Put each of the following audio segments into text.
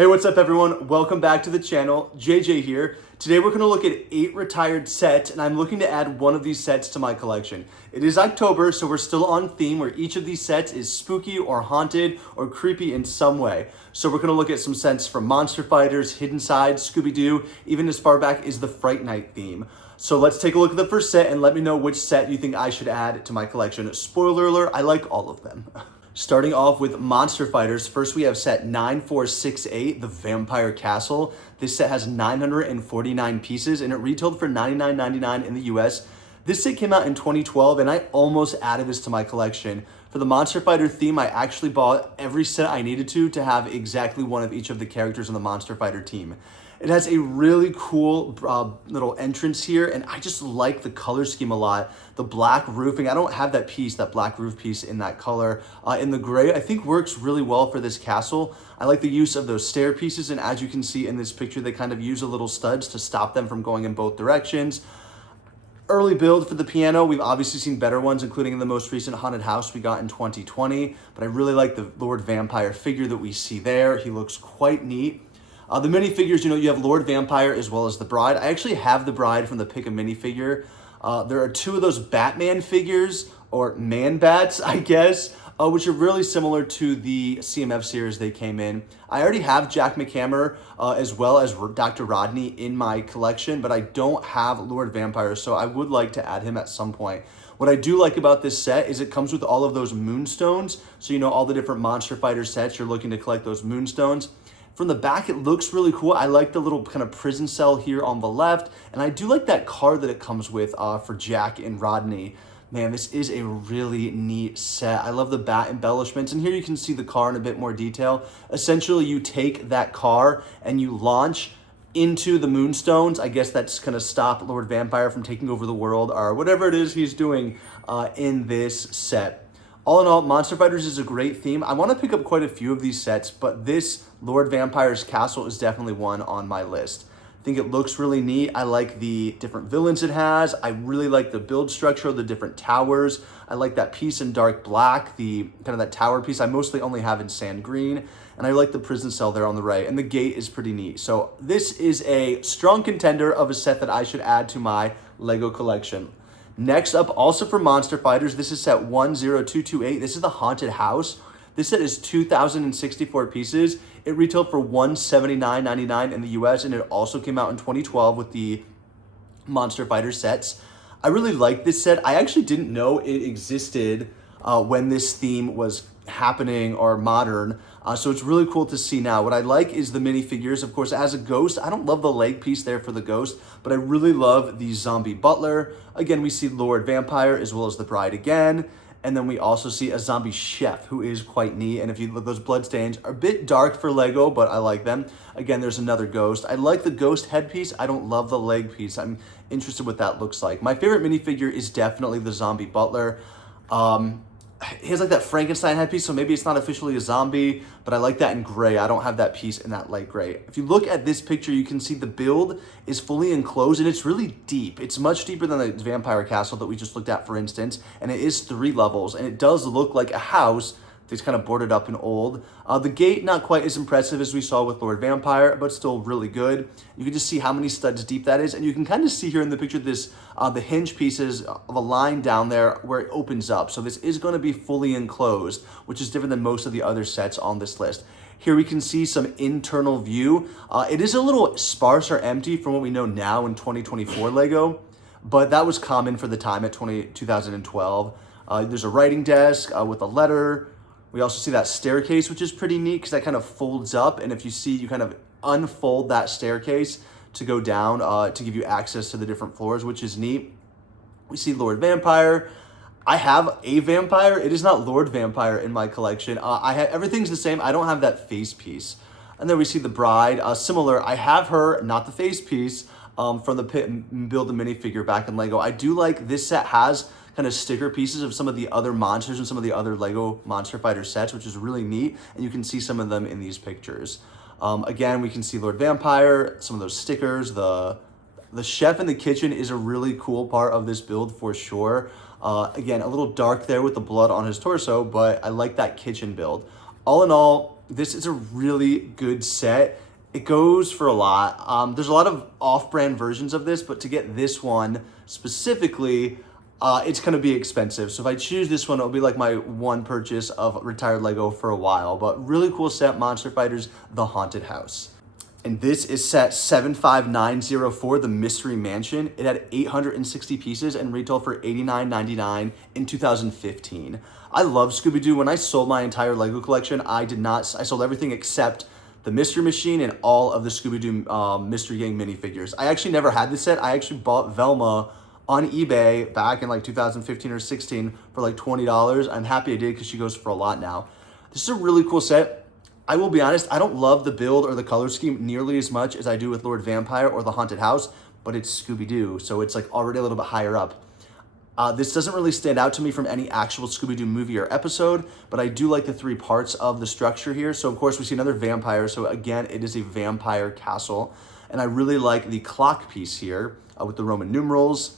Hey, what's up everyone? Welcome back to the channel. JJ here. Today we're going to look at 8 retired sets, and I'm looking to add one of these sets to my collection. It is October, so we're still on theme where each of these sets is spooky or haunted or creepy in some way. So we're going to look at some sets from Monster Fighters, Hidden Side, ScoobyDoo, even as far back as the Fright Knight theme. So let's take a look at the first set and let me know which set you think I should add to my collection. Spoiler alert, I like all of them. Starting off with Monster Fighters, first we have set 9468, the Vampyre Castle. This set has 949 pieces and it retailed for $99.99 in the US. This set came out in 2012 and I almost added this to my collection. For the Monster Fighter theme, I actually bought every set I needed to have exactly one of each of the characters in the Monster Fighter team. It has a really cool little entrance here, and I just like the color scheme a lot. The black roofing, I don't have that piece, that black roof piece in that color. In the gray, I think works really well for this castle. I like the use of those stair pieces, and as you can see in this picture, they kind of use a little studs to stop them from going in both directions. Early build for the piano, we've obviously seen better ones, including in the most recent haunted house we got in 2020, but I really like the Lord Vampyre figure that we see there. He looks quite neat. The minifigures, you have Lord Vampyre as well as the Bride. I actually have the Bride from the Pick a minifigure. There are 2 of those Batman figures, or Man-Bats, I guess, which are really similar to the CMF series they came in. I already have Jack McHammer as well as Dr. Rodney in my collection, but I don't have Lord Vampyre, so I would like to add him at some point. What I do like about this set is it comes with all of those moonstones, so all the different Monster Fighter sets, you're looking to collect those moonstones. From the back, it looks really cool. I like the little kind of prison cell here on the left, and I do like that card that it comes with for Jack and Rodney. Man, this is a really neat set. I love the bat embellishments, and here you can see the car in a bit more detail. Essentially, you take that car and you launch into the moonstones. I guess that's going to stop Lord Vampyre from taking over the world or whatever it is he's doing in this set. All in all, Monster Fighters is a great theme. I want to pick up quite a few of these sets, but this Lord Vampyre's Castle is definitely one on my list. I think it looks really neat. I like the different villains it has. I really like the build structure of the different towers. I like that piece in dark black, the kind of that tower piece I mostly only have in sand green. And I like the prison cell there on the right, and the gate is pretty neat. So this is a strong contender of a set that I should add to my Lego collection. Next up, also for Monster Fighters, this is set 10228. This is the Haunted House. This set is 2,064 pieces. It retailed for $179.99 in the US, and it also came out in 2012 with the Monster Fighter sets. I really like this set. I actually didn't know it existed when this theme was happening or modern. So it's really cool to see now. What I like is the minifigures. Of course, as a ghost, I don't love the leg piece there for the ghost, but I really love the zombie butler. Again, we see Lord Vampyre as well as the Bride again. And then we also see a zombie chef who is quite neat. And if you look, those bloodstains are a bit dark for Lego, but I like them. Again, there's another ghost. I like the ghost headpiece. I don't love the leg piece. I'm interested what that looks like. My favorite minifigure is definitely the zombie butler. He has like that Frankenstein headpiece, so maybe it's not officially a zombie, but I like that in gray. I don't have that piece in that light gray. If you look at this picture, you can see the build is fully enclosed and it's really deep. It's much deeper than the Vampyre Castle that we just looked at, for instance, and it is 3 levels, and it does look like a house that's kind of boarded up and old. The gate, not quite as impressive as we saw with Lord Vampyre, but still really good. You can just see how many studs deep that is, and you can kind of see here in the picture this the hinge pieces of a line down there where it opens up. So this is going to be fully enclosed, which is different than most of the other sets on this list. Here we can see some internal view. It is a little sparse or empty from what we know now in 2024 Lego, but that was common for the time at 2012. There's a writing desk with a letter. We also see that staircase, which is pretty neat because that kind of folds up. And if you see, you kind of unfold that staircase to go down to give you access to the different floors, which is neat. We see Lord Vampyre. I have a Vampyre. It is not Lord Vampyre in my collection. Everything's the same. I don't have that face piece. And then we see the Bride. Similar, I have her, not the face piece, from the Build a minifigure back in Lego. I do like this set has kind of sticker pieces of some of the other monsters and some of the other Lego Monster Fighter sets, which is really neat. And you can see some of them in these pictures. Again, we can see Lord Vampyre, some of those stickers. The chef in the kitchen is a really cool part of this build for sure. Again, a little dark there with the blood on his torso, but I like that kitchen build. All in all, This is a really good set. It goes for a lot. There's a lot of off-brand versions of this, but to get this one specifically, it's gonna be expensive. So if I choose this one, it'll be like my one purchase of retired Lego for a while. But really cool set, Monster Fighters, The Haunted House. And this is set 75904, the Mystery Mansion. It had 860 pieces and retailed for $89.99 in 2015. I love Scooby-Doo. When I sold my entire Lego collection, I sold everything except the Mystery Machine and all of the Scooby-Doo Mystery Gang minifigures. I actually never had this set. I actually bought Velma on eBay back in like 2015 or 16 for like $20. I'm happy I did because she goes for a lot now. This is a really cool set. I will be honest, I don't love the build or the color scheme nearly as much as I do with Lord Vampyre or the Haunted House, but it's Scooby-Doo, so it's like already a little bit higher up. This doesn't really stand out to me from any actual Scooby-Doo movie or episode, but I do like the three parts of the structure here. So of course we see another vampire, so again, it is a vampire castle. And I really like the clock piece here with the Roman numerals.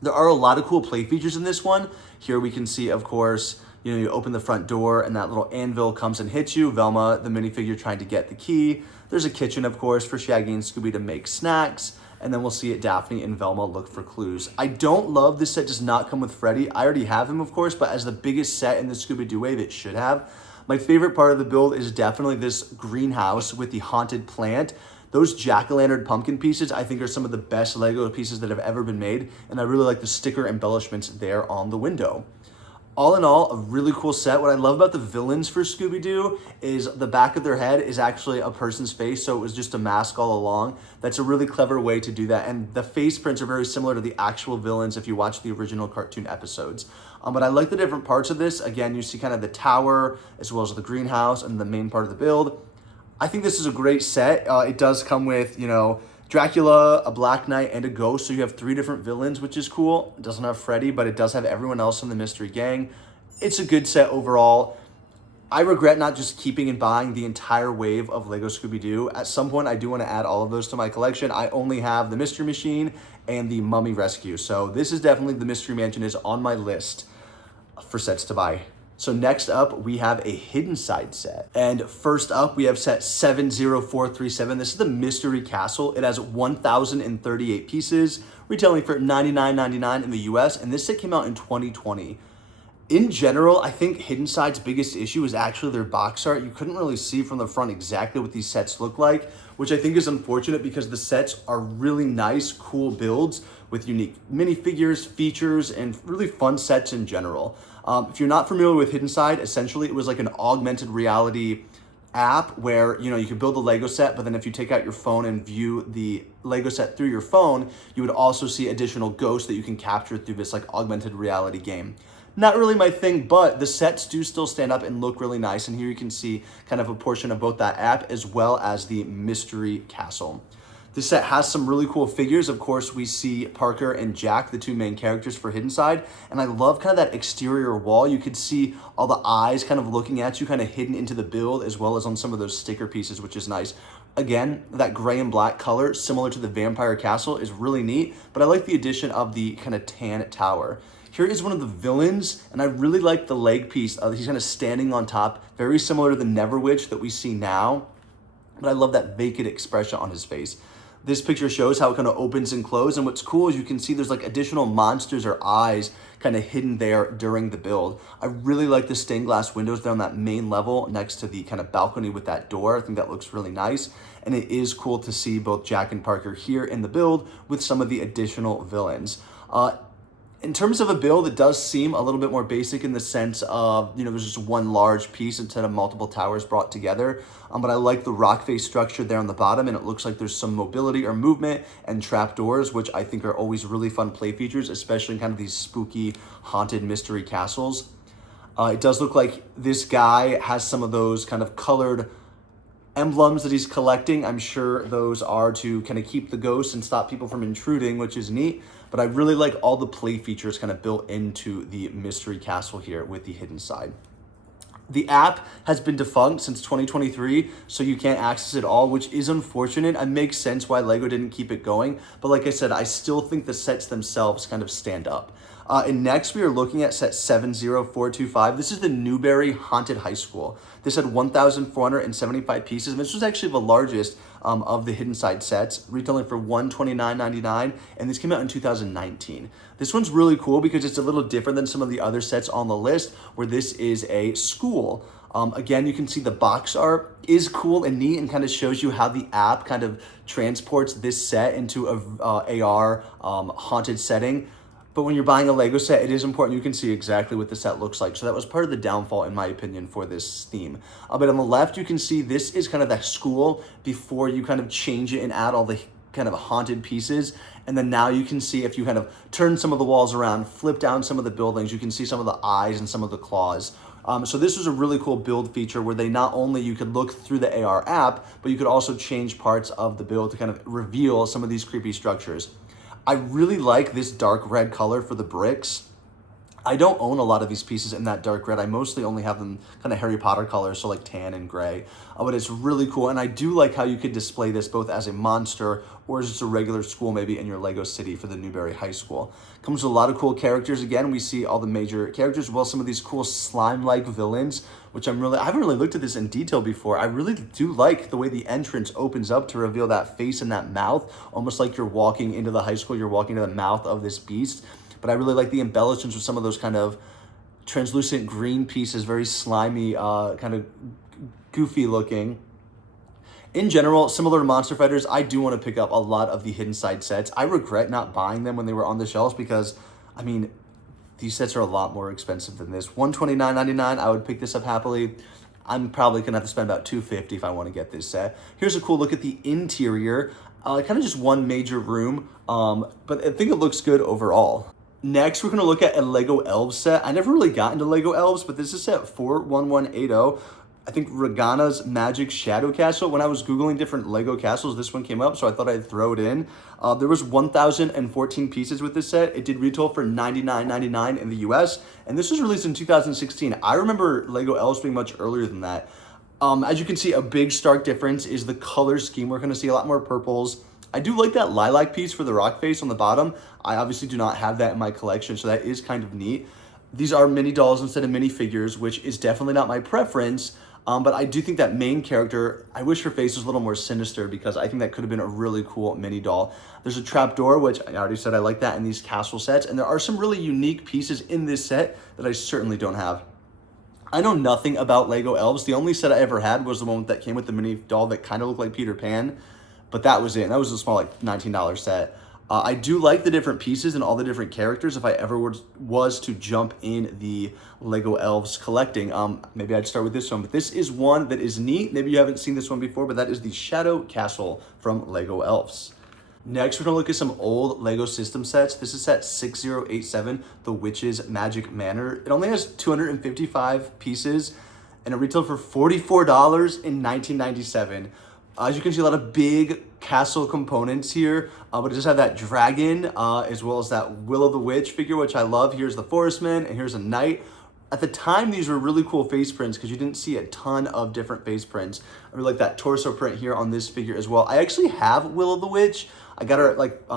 There are a lot of cool play features in this one. Here we can see, of course, you open the front door and that little anvil comes and hits you. Velma, the minifigure, trying to get the key. There's a kitchen, of course, for Shaggy and Scooby to make snacks. And then we'll see it, Daphne and Velma look for clues. I don't love this set does not come with Freddy. I already have him, of course, but as the biggest set in the Scooby-Doo wave, it should have. My favorite part of the build is definitely this greenhouse with the haunted plant. Those jack-o'-lantern pumpkin pieces, I think, are some of the best Lego pieces that have ever been made. And I really like the sticker embellishments there on the window. All in all, a really cool set. What I love about the villains for Scooby-Doo is the back of their head is actually a person's face, so it was just a mask all along. That's a really clever way to do that, and the face prints are very similar to the actual villains if you watch the original cartoon episodes. But I like the different parts of this. Again, you see kind of the tower as well as the greenhouse and the main part of the build. I think this is a great set. It does come with, Dracula, a Black Knight, and a ghost. So you have three different villains, which is cool. It doesn't have Freddy, but it does have everyone else in the Mystery Gang. It's a good set overall. I regret not just keeping and buying the entire wave of Lego Scooby-Doo. At some point, I do want to add all of those to my collection. I only have the Mystery Machine and the Mummy Rescue. So this is definitely, the Mystery Mansion is on my list for sets to buy. So next up, we have a Hidden Side set. And first up, we have set 70437. This is the Mystery Castle. It has 1,038 pieces, retailing for $99.99 in the US, and this set came out in 2020. In general, I think Hidden Side's biggest issue is actually their box art. You couldn't really see from the front exactly what these sets look like, which I think is unfortunate because the sets are really nice, cool builds with unique minifigures, features, and really fun sets in general. If you're not familiar with Hidden Side, essentially it was like an augmented reality app where you could build a Lego set, but then if you take out your phone and view the Lego set through your phone, you would also see additional ghosts that you can capture through this like augmented reality game. Not really my thing, but the sets do still stand up and look really nice. And here you can see kind of a portion of both that app as well as the Mystery Castle. This set has some really cool figures. Of course, we see Parker and Jack, the two main characters for Hidden Side. And I love kind of that exterior wall. You could see all the eyes kind of looking at you, kind of hidden into the build, as well as on some of those sticker pieces, which is nice. Again, that gray and black color, similar to the Vampire Castle, is really neat. But I like the addition of the kind of tan tower. Here is one of the villains, and I really like the leg piece. He's kind of standing on top, very similar to the Neverwitch that we see now. But I love that vacant expression on his face. This picture shows how it kind of opens and closes, and what's cool is you can see there's like additional monsters or eyes kind of hidden there during the build. I really like the stained glass windows there on that main level next to the kind of balcony with that door. I think that looks really nice, and it is cool to see both Jack and Parker here in the build with some of the additional villains. In terms of a build, it does seem a little bit more basic in the sense of, there's just one large piece instead of multiple towers brought together. But I like the rock face structure there on the bottom, and it looks like there's some mobility or movement and trapdoors, which I think are always really fun play features, especially in kind of these spooky, haunted mystery castles. It does look like this guy has some of those kind of colored emblems that he's collecting. I'm sure those are to kind of keep the ghosts and stop people from intruding, which is neat. But I really like all the play features kind of built into the Mystery Castle here with the Hidden Side. The app has been defunct since 2023, so you can't access it all, which is unfortunate. It makes sense why Lego didn't keep it going. But like I said, I still think the sets themselves kind of stand up. And next we are looking at set 70425. This is the Newberry Haunted High School. This had 1,475 pieces, and this was actually the largest of the hidden side sets, retailing for $129.99, and this came out in 2019. This one's really cool because it's a little different than some of the other sets on the list, where this is a school. Again, you can see the box art is cool and neat and kind of shows you how the app kind of transports this set into a AR haunted setting. But when you're buying a Lego set, it is important you can see exactly what the set looks like. So that was part of the downfall, in my opinion, for this theme. But on the left, you can see this is kind of that school before you kind of change it and add all the kind of haunted pieces. And then now you can see, if you kind of turn some of the walls around, flip down some of the buildings, you can see some of the eyes and some of the claws. So this was a really cool build feature where they not only you could look through the AR app, but you could also change parts of the build to kind of reveal some of these creepy structures. I really like this dark red color for the bricks. I don't own a lot of these pieces in that dark red. I mostly only have them kind of Harry Potter colors, so like tan and gray. But it's really cool, and I do like how you could display this both as a monster or as just a regular school, maybe in your Lego city for the Newberry High School. Comes with a lot of cool characters. Again, we see all the major characters, well, some of these cool slime-like villains, which I haven't really looked at this in detail before. I really do like the way the entrance opens up to reveal that face and that mouth, almost like you're walking into the high school, you're walking to the mouth of this beast. But I really like the embellishments with some of those kind of translucent green pieces, very slimy, kind of goofy looking. In general, similar to Monster Fighters, I do want to pick up a lot of the hidden side sets. I regret not buying them when they were on the shelves because, I mean, these sets are a lot more expensive than this. $129.99, I would pick this up happily. I'm probably going to have to spend about $250 if I want to get this set. Here's a cool look at the interior. Kind of just one major room, but I think it looks good overall. Next, we're going to look at a Lego Elves set. I never really got into Lego Elves, but this is set 41180. I think Ragana's Magic Shadow Castle. When I was Googling different Lego castles, this one came up, so I thought I'd throw it in. There was 1,014 pieces with this set. It did retail for $99.99 in the US, and this was released in 2016. I remember Lego Elves being much earlier than that. As you can see, a big stark difference is the color scheme. We're going to see a lot more purples. I do like that lilac piece for the rock face on the bottom. I obviously do not have that in my collection, so that is kind of neat. These are mini dolls instead of mini figures, which is definitely not my preference. But I do think that main character, I wish her face was a little more sinister because I think that could have been a really cool mini doll. There's a trap door, which I already said I like that in these castle sets. And there are some really unique pieces in this set that I certainly don't have. I know nothing about Lego Elves. The only set I ever had was the one that came with the mini doll that kind of looked like Peter Pan. But that was it. That was a small, like, $19 set. I do like the different pieces and all the different characters. If I ever was to jump in the Lego Elves collecting, maybe I'd start with this one. But this is one that is neat. Maybe you haven't seen this one before, but that is the Shadow Castle from Lego Elves. Next, we're going to look at some old Lego system sets. This is set 6087, The Witch's Magic Manor. It only has 255 pieces, and it retailed for $44 in 1997. As you can see, a lot of big castle components here, but it does have that dragon, as well as that Will of the Witch figure, which I love. Here's the Forestman, and here's a knight. At the time, these were really cool face prints because you didn't see a ton of different face prints. I really like that torso print here on this figure as well. I actually have Will of the Witch. I got her at like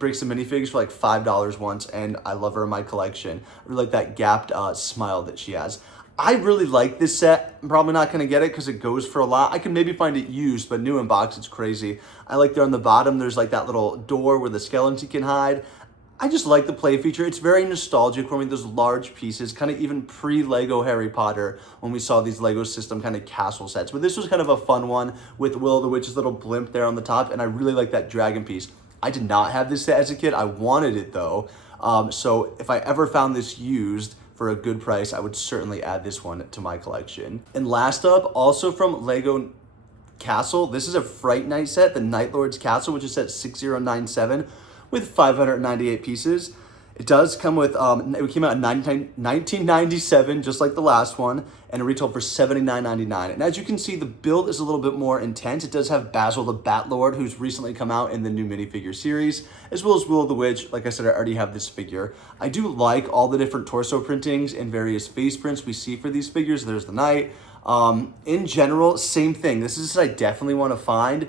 Bricks and Minifigs for like $5 once, and I love her in my collection. I really like that gapped smile that she has. I really like this set. I'm probably not going to get it because it goes for a lot. I can maybe find it used, but new in box, it's crazy. I like there on the bottom, there's like that little door where the skeleton can hide. I just like the play feature. It's very nostalgic for me, those large pieces, kind of even pre-Lego Harry Potter when we saw these Lego system kind of castle sets. But this was kind of a fun one with Will of the Witch's little blimp there on the top, and I really like that dragon piece. I did not have this set as a kid. I wanted it though. So if I ever found this used for a good price, I would certainly add this one to my collection. And last up, also from Lego Castle, this is a Fright Knight set, the Night Lord's Castle, which is set 6097 with 598 pieces. It does come with, it came out in 1997, just like the last one, and it retailed for $79.99. And as you can see, the build is a little bit more intense. It does have Basil the Batlord, who's recently come out in the new minifigure series, as well as Will of the Witch. Like I said, I already have this figure. I do like all the different torso printings and various face prints we see for these figures. There's the knight. In general, same thing. This is I definitely want to find.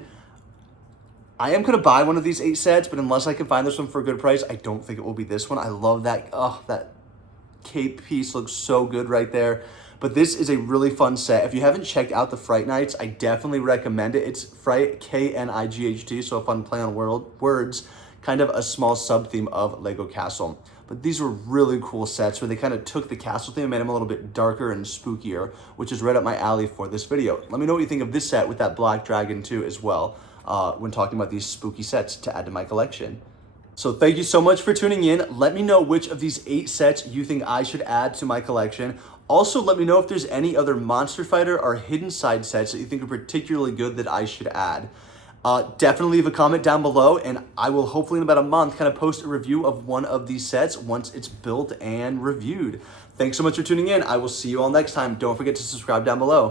I am gonna buy one of these 8 sets, but unless I can find this one for a good price, I don't think it will be this one. I love that, oh, that cape piece looks so good right there. But this is a really fun set. If you haven't checked out the Fright Knights, I definitely recommend it. It's Fright, K-N-I-G-H-T, so a fun play on words, kind of a small sub-theme of Lego Castle. But these were really cool sets where they kind of took the castle theme and made them a little bit darker and spookier, which is right up my alley for this video. Let me know what you think of this set with that black dragon too as well, when talking about these spooky sets to add to my collection. So thank you so much for tuning in. Let me know which of these 8 sets you think I should add to my collection. Also, let me know if there's any other Monster Fighter or Hidden Side sets that you think are particularly good that I should add. Definitely leave a comment down below, and I will hopefully in about a month kind of post a review of one of these sets once it's built and reviewed. Thanks so much for tuning in. I will see you all next time. Don't forget to subscribe down below.